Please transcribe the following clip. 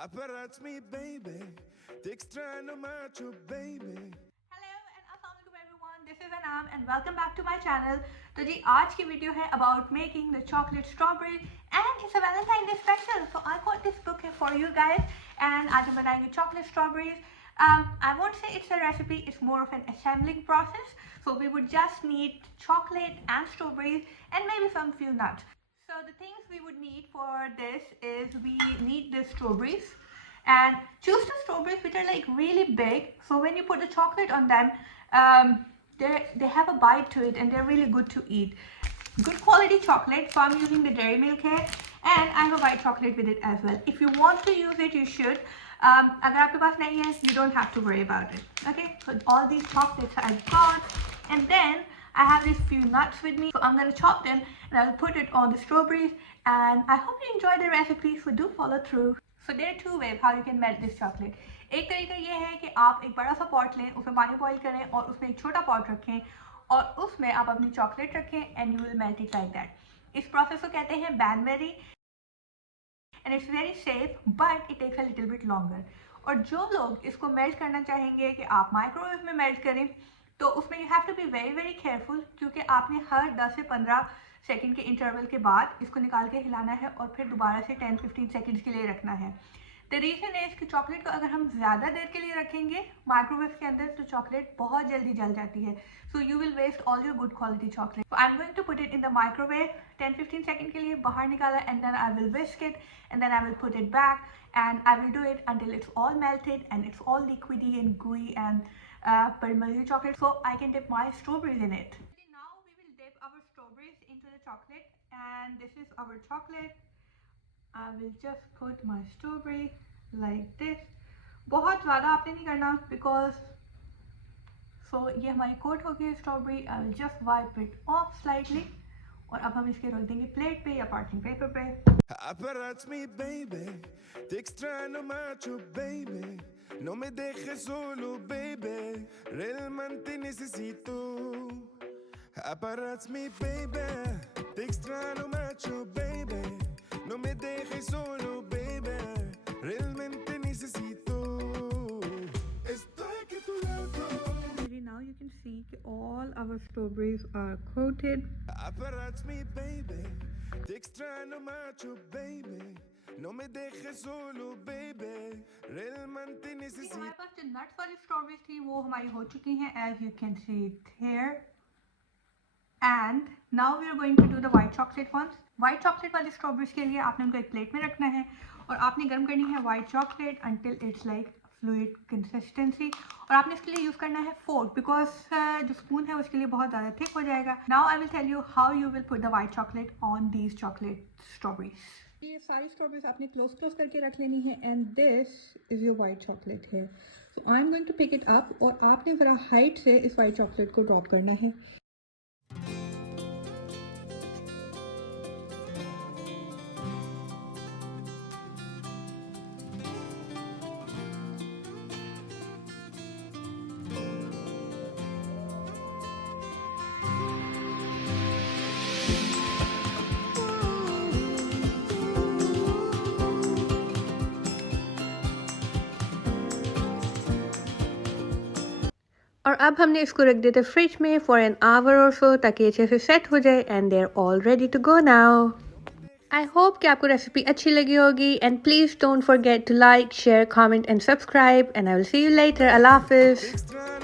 Apparat's me, baby. Extra no macho, baby. Hello and assalamualaikum everyone. This is Anam and welcome back to my channel. तो जी आज की video है about making the chocolate strawberry and it's a Valentine Day special. So I got this book here for you guys and आज हम बनाएंगे chocolate strawberries. I won't say it's a recipe, it's more of an assembling process. So we would just need chocolate and strawberries and maybe some few nuts. So the things we would need for this is we need the strawberries and choose the strawberries which are like really big. So when you put the chocolate on them, they have a bite to it and they're really good to eat. Good quality chocolate. So I'm using the dairy milk here and I have a white chocolate with it as well. If you want to use it, you should. अगर आपके पास नहीं है, you don't have to worry about it. Okay, so all these chocolates I've got, and then I have these few nuts with me. So I'm gonna chop them and I'll put it on the strawberries. And I hope you enjoy the recipe. So do follow through. So there are two ways how you can melt this chocolate. एक तरीका ये है कि आप एक बड़ा सा pot लें, उसमें पानी बॉईल करें और उसमें एक छोटा पॉट रखें और उसमें आप अपनी चॉकलेट रखें and you will melt it like that. इस प्रोसेस को कहते हैं बैनबेरी and it's very safe but it takes a little bit longer. और जो लोग इसको मेल्ट करना चाहेंगे कि आप माइक्रोवेव में मेल्ट करें तो उसमें you have to be very very careful क्योंकि आपने हर 10 से 15 सेकंड के इंटरवल के बाद इसको निकाल के हिलाना है और फिर दोबारा से 10-15 सेकंड्स के लिए रखना है. द रीज़न है कि चॉकलेट को अगर हम ज़्यादा देर के लिए रखेंगे माइक्रोवेव के अंदर तो चॉकलेट बहुत जल्दी जल जाती है. So you will waste all your good quality chocolate. I am going to put it in the microwave 10-15 second के लिए बाहर निकाला and then I will whisk it and then I will put it back and I will do it until it's all melted and it's all liquidy and gooey and permanently chocolate so I can dip my strawberries in it. Now we will dip our strawberries into the chocolate and this is our chocolate. I will just put my strawberry like this. बहुत ज़्यादा आपने नहीं करना because so ये हमारी coat हो गई strawberry. I will just wipe it off slightly और अब हम इसके रख देंगे प्लेट पे या पार्टिंग पेपर पे. Apparat's me, baby. Extra no macho, baby. No me dejes solo, baby. Realmente necesito. Apparat's me, baby. Extra no macho, baby. No me dejes solo, baby. Realmente necesito. Estoy aquí tu lado. Now you can see all our strawberries are coated. Apparat's me, baby. Extra no macho, baby. No me dejes solo, baby. Realmente necesito. हमारे पास जो nuts वाली strawberries थी वो हमारी हो चुकी हैं as you can see it here. And now we are going to do the white chocolate ones. White chocolate वाली स्ट्रॉबेरीज के लिए आपने उनको एक प्लेट में रखना है और आपने गर्म करनी है white chocolate until it's like fluid consistency. और आपने इसके लिए यूज़ करना है fork because जो स्पून है उसके लिए बहुत ज़्यादा थिक हो जाएगा. Now I will tell you how you will put the white chocolate on these chocolate strawberries. ये सारी स्ट्रॉबेरीज आपने क्लोज करके रख लेनी है and this is your white chocolate है. So I am going to pick it up और आपने ज़रा हाइट से इस वाइट चॉकलेट को ड्रॉप करना है. और अब हमने इसको रख दिया था फ्रिज में फॉर एन आवर और सो ताकि अच्छे से सेट हो जाए and they are all ready to go now. I hope कि आपको रेसिपी अच्छी लगी होगी and please don't forget to like share comment and subscribe and I will see you later. अल्लाह हाफिज़.